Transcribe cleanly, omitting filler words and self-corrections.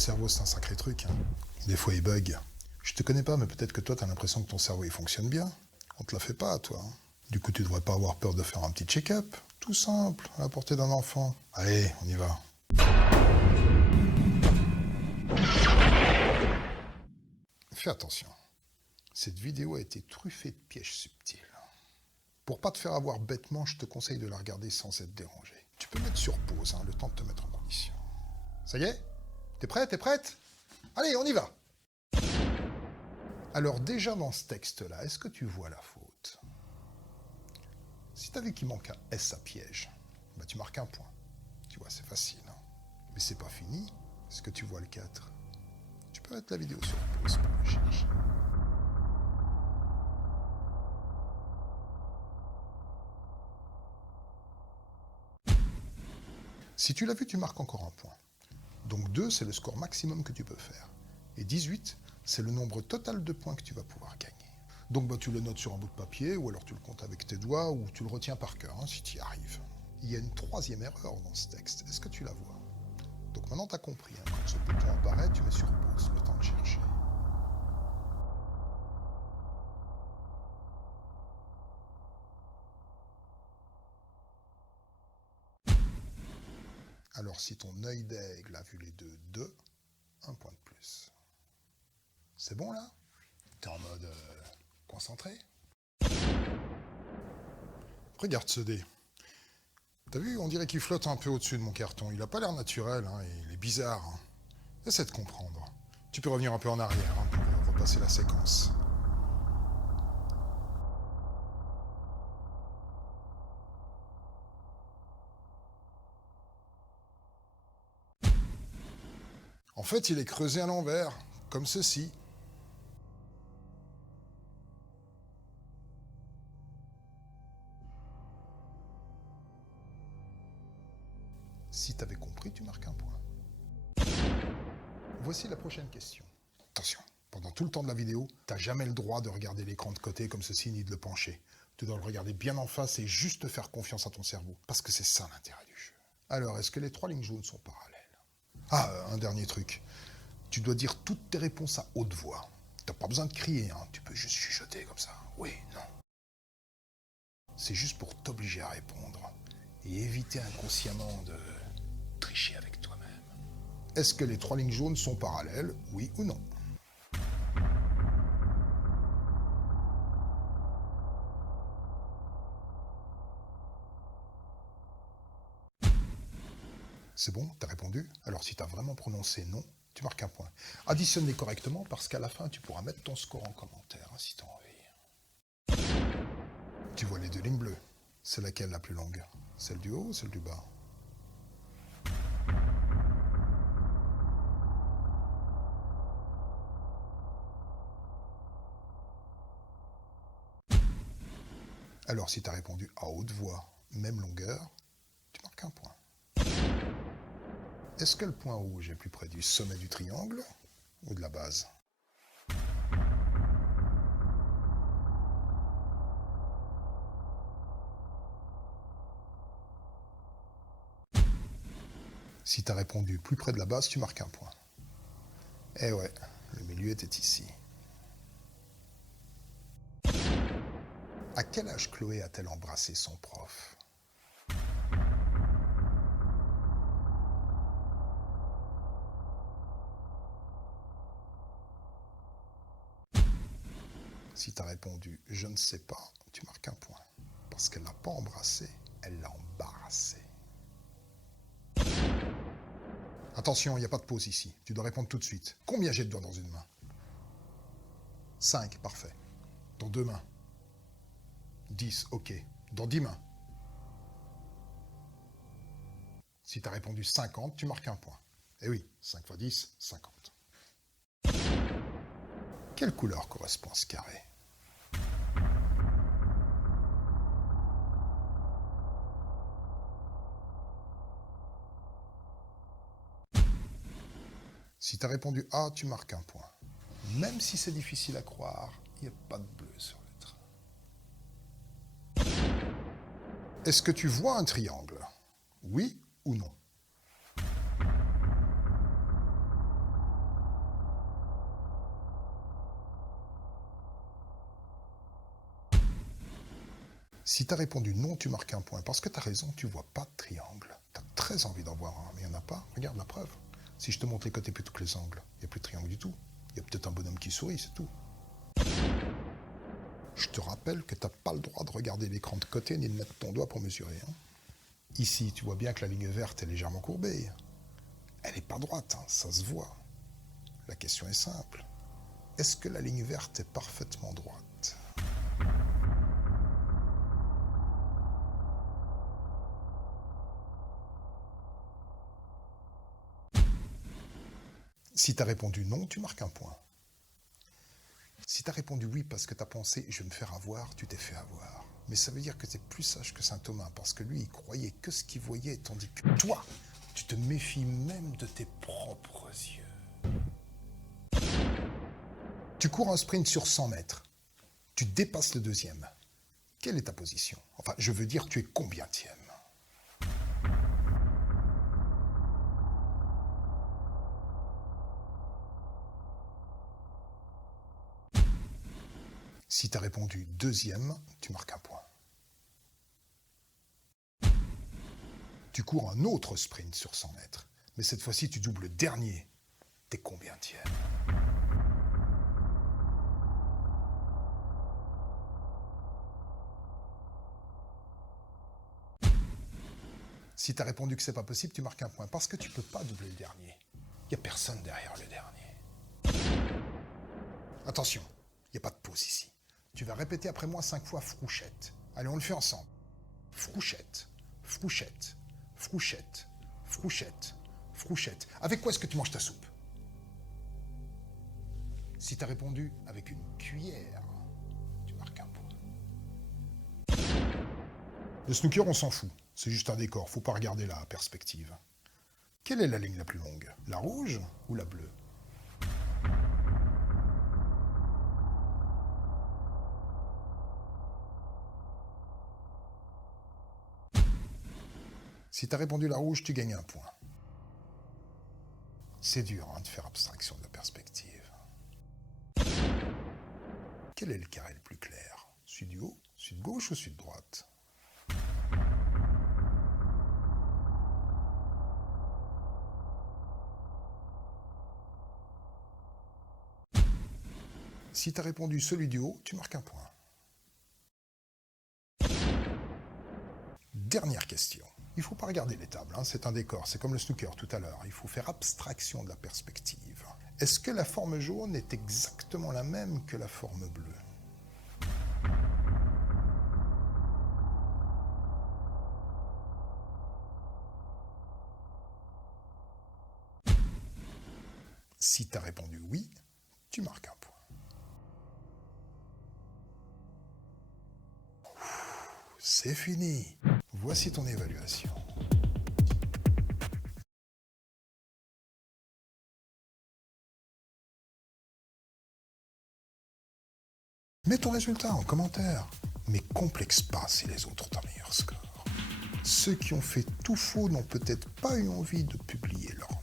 cerveau, c'est un sacré truc. Hein. Des fois, il bug. Je te connais pas, mais peut-être que toi, t'as l'impression que ton cerveau, il fonctionne bien. On te la fait pas, toi. Hein. Du coup, tu devrais pas avoir peur de faire un petit check-up. Tout simple, à la portée d'un enfant. Allez, on y va. Fais attention. Cette vidéo a été truffée de pièges subtils. Pour pas te faire avoir bêtement, je te conseille de la regarder sans être dérangé. Tu peux mettre sur pause, hein, le temps de te mettre en condition. Ça y est? T'es prêt? T'es prête? Allez, on y va! Alors déjà dans ce texte-là, est-ce que tu vois la faute? Si t'as vu qu'il manque un S à piège, bah tu marques un point. Tu vois, c'est facile. Hein. Mais c'est pas fini. Est-ce que tu vois le 4? Tu peux mettre la vidéo sur pause pour le chercher. Si tu l'as vu, tu marques encore un point. Donc 2, c'est le score maximum que tu peux faire. Et 18, c'est le nombre total de points que tu vas pouvoir gagner. Donc bah, tu le notes sur un bout de papier, ou alors tu le comptes avec tes doigts, ou tu le retiens par cœur, hein, si tu y arrives. Il y a une troisième erreur dans ce texte. Est-ce que tu la vois? Donc maintenant tu as compris, hein, quand ce bouton apparaît, tu mets sur pause, le temps de chercher. Alors si ton œil d'aigle a vu les deux, un point de plus. C'est bon là? T'es en mode concentré? Regarde ce dé. T'as vu, on dirait qu'il flotte un peu au-dessus de mon carton. Il a pas l'air naturel, hein, et il est bizarre. Hein. Essaie de comprendre. Tu peux revenir un peu en arrière hein, pour repasser la séquence. En fait, il est creusé à l'envers, comme ceci. Si t'avais compris, tu marques un point. Voici la prochaine question. Attention, pendant tout le temps de la vidéo, t'as jamais le droit de regarder l'écran de côté comme ceci, ni de le pencher. Tu dois le regarder bien en face et juste faire confiance à ton cerveau, parce que c'est ça l'intérêt du jeu. Alors, est-ce que les 3 lignes jaunes sont parallèles? Ah, un dernier truc. Tu dois dire toutes tes réponses à haute voix. T'as pas besoin de crier, hein. Tu peux juste chuchoter comme ça. Oui, non. C'est juste pour t'obliger à répondre et éviter inconsciemment de tricher avec toi-même. Est-ce que les 3 lignes jaunes sont parallèles, oui ou non? C'est bon, t'as répondu? Alors si t'as vraiment prononcé non, tu marques un point. Additionne-les correctement parce qu'à la fin, tu pourras mettre ton score en commentaire hein, si t'as envie. Tu vois les 2 lignes bleues. C'est laquelle la plus longue? Celle du haut ou celle du bas? Alors si t'as répondu à haute voix, même longueur, tu marques un point. Est-ce que le point rouge est plus près du sommet du triangle ou de la base? Si tu as répondu plus près de la base, tu marques un point. Eh ouais, le milieu était ici. À quel âge Chloé a-t-elle embrassé son prof? Si tu as répondu « je ne sais pas », tu marques un point. Parce qu'elle l'a pas embrassé, elle l'a embarrassé. Attention, il n'y a pas de pause ici. Tu dois répondre tout de suite. Combien j'ai de doigts dans une main? 5, parfait. Dans 2 mains? 10, ok. Dans 10 mains? Si tu as répondu 50, tu marques un point. Eh oui, 5 fois 10, 50. Quelle couleur correspond à ce carré? Si tu as répondu A, tu marques un point. Même si c'est difficile à croire, il n'y a pas de bleu sur le train. Est-ce que tu vois un triangle? Oui ou non? Si tu as répondu non, tu marques un point. Parce que tu as raison, tu vois pas de triangle. Tu as très envie d'en voir un, mais il n'y en a pas. Regarde la preuve. Si je te montre les côtés plutôt que les angles, il n'y a plus de triangle du tout. Il y a peut-être un bonhomme qui sourit, c'est tout. Je te rappelle que tu n'as pas le droit de regarder l'écran de côté ni de mettre ton doigt pour mesurer. Hein. Ici, tu vois bien que la ligne verte est légèrement courbée. Elle n'est pas droite, hein, ça se voit. La question est simple. Est-ce que la ligne verte est parfaitement droite? Si tu as répondu non, tu marques un point. Si tu as répondu oui parce que tu as pensé « je vais me faire avoir », tu t'es fait avoir. Mais ça veut dire que tu es plus sage que saint Thomas parce que lui, il croyait que ce qu'il voyait, tandis que toi, tu te méfies même de tes propres yeux. Tu cours un sprint sur 100 mètres. Tu dépasses le deuxième. Quelle est ta position? Enfin, je veux dire, tu es combientième? Si tu as répondu deuxième, tu marques un point. Tu cours un autre sprint sur 100 mètres, mais cette fois-ci tu doubles dernier. T'es combientième? Si tu as répondu que c'est pas possible, tu marques un point, parce que tu peux pas doubler le dernier. Il n'y a personne derrière le dernier. Attention, il n'y a pas de pause ici. Tu vas répéter après moi 5 fois Frouchette. Allez, on le fait ensemble. Frouchette, Frouchette, Frouchette, Frouchette, Frouchette. Avec quoi est-ce que tu manges ta soupe? Si tu as répondu avec une cuillère, tu marques un point. Le snooker, on s'en fout. C'est juste un décor, faut pas regarder la perspective. Quelle est la ligne la plus longue? La rouge ou la bleue? Si tu as répondu la rouge, tu gagnes un point. C'est dur de faire abstraction de la perspective. Quel est le carré le plus clair? Celui du haut, celui de gauche ou celui de droite? Si tu as répondu celui du haut, tu marques un point. Dernière question. Il ne faut pas regarder les tables, hein, c'est un décor, c'est comme le snooker tout à l'heure. Il faut faire abstraction de la perspective. Est-ce que la forme jaune est exactement la même que la forme bleue? Si tu as répondu oui, tu marques un point. C'est fini. Voici ton évaluation. Mets ton résultat en commentaire, mais complexe pas si les autres ont un meilleur score. Ceux qui ont fait tout faux n'ont peut-être pas eu envie de publier leur